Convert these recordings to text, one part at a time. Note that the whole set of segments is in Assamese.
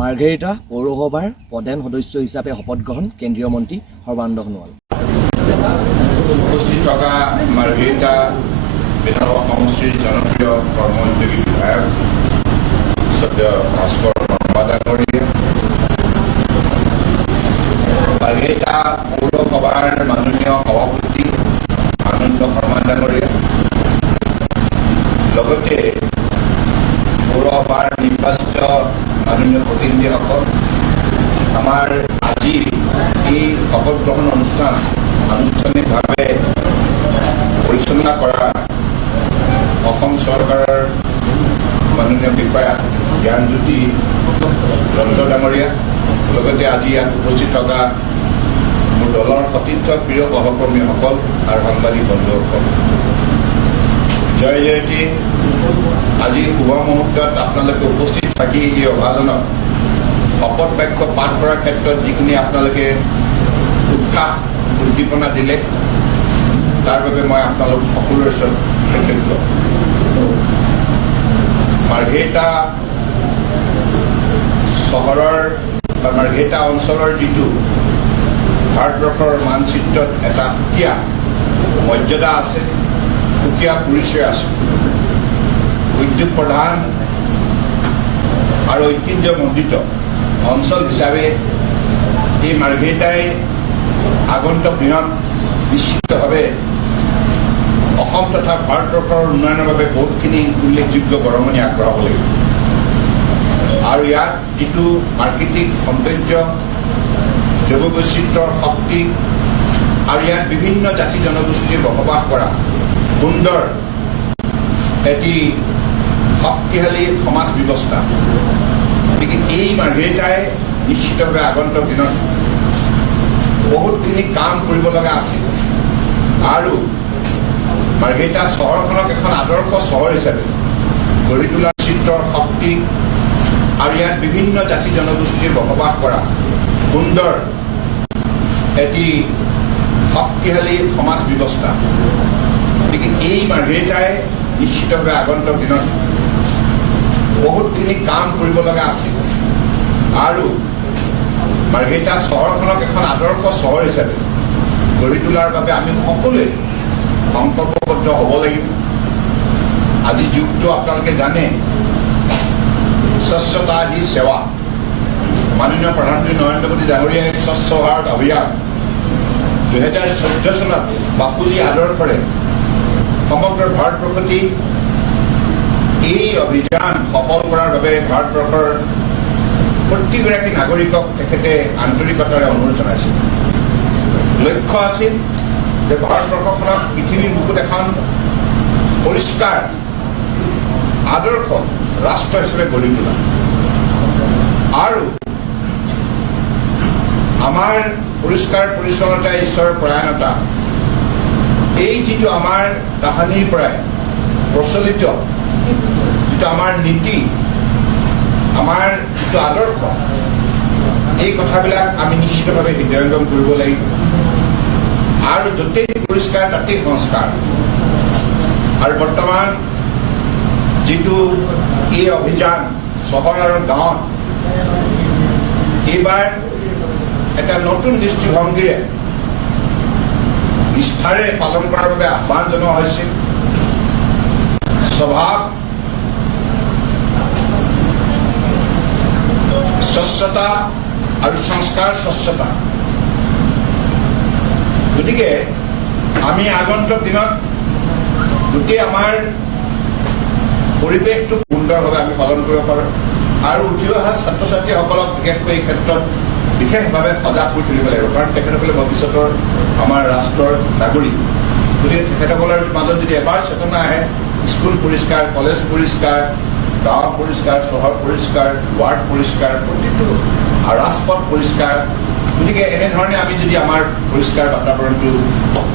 মাৰ্ঘেৰিটা পৌৰসভাৰ প্ৰধান সদস্য হিচাপে শপত গ্ৰহণ কেন্দ্ৰীয় মন্ত্ৰী সৰ্বানন্দ সোণোৱাল। উপস্থিত থকা মাৰ্ঘেৰিটা বিধানসভা সমষ্টিৰ জনপ্ৰিয় কৰ্মোদ্যোগী বিধায়ক শ্ৰদ্ধেয় ভাস্কৰ শৰ্মা ডাঙৰীয়া, মাৰ্ঘেৰিটা পৌৰসভাৰ মাননীয় সভাপতি আনন্দ শৰ্মা ডাঙৰীয়া, লগতে পৌৰসভাৰ নিৰ্বাচিত মাননীয় প্ৰতিনিধিসকল, আমাৰ আজি এই শপত গ্ৰহণ অনুষ্ঠান আনুষ্ঠানিকভাৱে পৰিচালনা কৰা অসম চৰকাৰৰ মাননীয় বিষয়া জ্ঞানজ্যোতি দত্ত ডাঙৰীয়া, লগতে আজি ইয়াত উপস্থিত থকা মোৰ দলৰ সতীৰ্থ প্ৰিয় সহকৰ্মীসকল আৰু সাংবাদিক বন্ধুসকল, জয় জয়তী। আজি শুভ মুহূৰ্তত আপোনালোকে উপস্থিত থাকি এই অভাজনক শপত বাক্য পাঠ কৰাৰ ক্ষেত্ৰত যিখিনি আপোনালোকে উৎসাহ উদ্দীপনা দিলে তাৰ বাবে মই আপোনালোক সকলোৰে ওচৰত কৃতজ্ঞ। মাৰ্ঘেৰিটা চহৰৰ বা মাৰ্ঘেৰিটা অঞ্চলৰ যিটো ভাৰতবৰ্ষৰ মানচিত্ৰত এটা সুকীয়া মৰ্যাদা আছে, সুকীয়া পৰিচয় আছে, উদ্যোগ প্ৰধান আৰু ঐতিহ্যমণ্ডিত অঞ্চল হিচাপে এই মাৰ্ঘেৰিটাই আগন্তুক দিনত নিশ্চিতভাৱে অসম তথা ভাৰতবৰ্ষৰ উন্নয়নৰ বাবে বহুতখিনি উল্লেখযোগ্য বৰঙণি আগবঢ়াব লাগিব। আৰু ইয়াত যিটো প্ৰাকৃতিক সৌন্দৰ্য, জৈৱ বৈচিত্ৰ্যৰ শক্তি আৰু ইয়াত বিভিন্ন জাতি জনগোষ্ঠীয়ে বসবাস কৰা সুন্দৰ এটি শক্তিশালী সমাজ ব্যৱস্থা, গতিকে এই মাৰ্ঘেৰিটাই নিশ্চিতভাৱে আগন্তুক দিনত বহুতখিনি কাম কৰিব লগা আছিল আৰু মাৰ্ঘেৰিটা চহৰখনক এখন আদৰ্শ চহৰ হিচাপে গঢ়ি তোলাৰ চিত্ৰৰ শক্তি আৰু ইয়াত বিভিন্ন জাতি জনগোষ্ঠীয়ে বসবাস কৰা সুন্দৰ এটি শক্তিশালী সমাজ ব্যৱস্থা, গতিকে এই মাৰ্ঘেৰিটাই নিশ্চিতভাৱে আগন্তুক দিনত বহুতখিনি কাম কৰিব লগা আছিল আৰু মাৰ্ঘেৰিটা চহৰখনক এখন আদৰ্শ চহৰ হিচাপে গঢ়ি তোলাৰ বাবে আমি সকলোৱে সংকল্পবদ্ধ হ'ব লাগিব। আজি যুগটো আপোনালোকে জানে, স্বচ্ছতা হি সেৱা। মাননীয় প্ৰধানমন্ত্ৰী নৰেন্দ্ৰ মোদী ডাঙৰীয়াই স্বচ্ছ ভাৰত অভিযান 2014 চনত বাপুজী আদৰ্শৰে সমগ্ৰ ভাৰতবৰ্ষতে এই অভিযান সফল কৰাৰ বাবে ভাৰতবৰ্ষৰ প্ৰতিগৰাকী নাগৰিকক তেখেতে আন্তৰিকতাৰে অনুৰোধ জনাইছিল। লক্ষ্য আছিল যে ভাৰতবৰ্ষখনক পৃথিৱীৰ বুকুত এখন পৰিষ্কাৰ আদৰ্শ ৰাষ্ট্ৰ হিচাপে গঢ়ি তোলা আৰু আমাৰ পৰিষ্কাৰ পৰিচ্ছন্নতা ঈশ্বৰৰ পৰায়ণতা, এই যিটো আমাৰ তাহানিৰ পৰাই প্ৰচলিত যিটো আমাৰ নীতি, আমাৰ যিটো আদৰ্শ, এই কথাবিলাক আমি নিশ্চিতভাৱে হৃদয়ংগম কৰিব লাগিব আৰু য'তেই পৰিষ্কাৰ তাতেই সংস্কাৰ। আৰু বৰ্তমান যিটো এই অভিযান চহৰ আৰু গাঁৱত এইবাৰ এটা নতুন দৃষ্টিভংগীৰে নিষ্ঠাৰে পালন কৰাৰ বাবে আহ্বান জনোৱা হৈছিল। স্বভাৱ স্বচ্ছতা আৰু সংস্কাৰ স্বচ্ছতা, গতিকে আমি আগন্তুক দিনত গোটেই আমাৰ পৰিৱেশটো সুন্দৰভাৱে আমি পালন কৰিব পাৰোঁ আৰু উঠি অহা ছাত্ৰ ছাত্ৰীসকলক বিশেষকৈ এই ক্ষেত্ৰত বিশেষভাৱে সজাগ কৰি তুলিব লাগিব, কাৰণ তেখেতসকলে ভৱিষ্যতৰ আমাৰ ৰাষ্ট্ৰৰ নাগৰিক। গতিকে তেখেতসকলৰ মাজত যদি এবাৰ চেতনা আহে, স্কুল পৰিষ্কাৰ, কলেজ পৰিষ্কাৰ, গাঁও পৰিষ্কাৰ, চহৰ পৰিষ্কাৰ, ৱাৰ্ড পৰিষ্কাৰ, প্ৰতিটো আৰু ৰাজপথ পৰিষ্কাৰ, গতিকে এনেধৰণে আমি যদি আমাৰ পৰিষ্কাৰ বাতাবৰণটো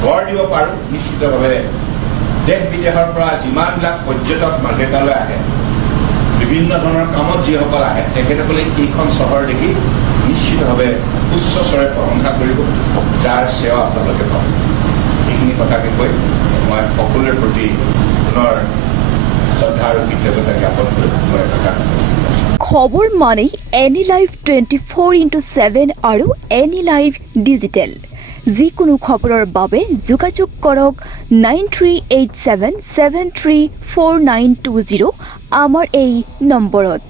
গঢ় দিব পাৰোঁ, নিশ্চিতভাৱে দেশ বিদেশৰ পৰা যিমানবিলাক পৰ্যটক মাৰ্ঘেৰিটালৈ আহে, বিভিন্ন ধৰণৰ কামত যিসকল আহে, তেখেতসকলে এইখন চহৰ দেখি নিশ্চিতভাৱে উচ্চ স্বৰে প্ৰশংসা কৰিব, যাৰ সেৱা আপোনালোকে পাব। এইখিনি কথাকে কৈ মই সকলোৰে প্ৰতি পুনৰ শ্ৰদ্ধা আৰু কৃতজ্ঞতা জ্ঞাপন কৰি মই এটা খবৰ মানেই এনি লাইভ 24/7 আৰু এনি লাইভ ডিজিটেল। যিকোনো খবৰৰ বাবে যোগাযোগ কৰক 9387734920 আমাৰ এই নম্বৰত।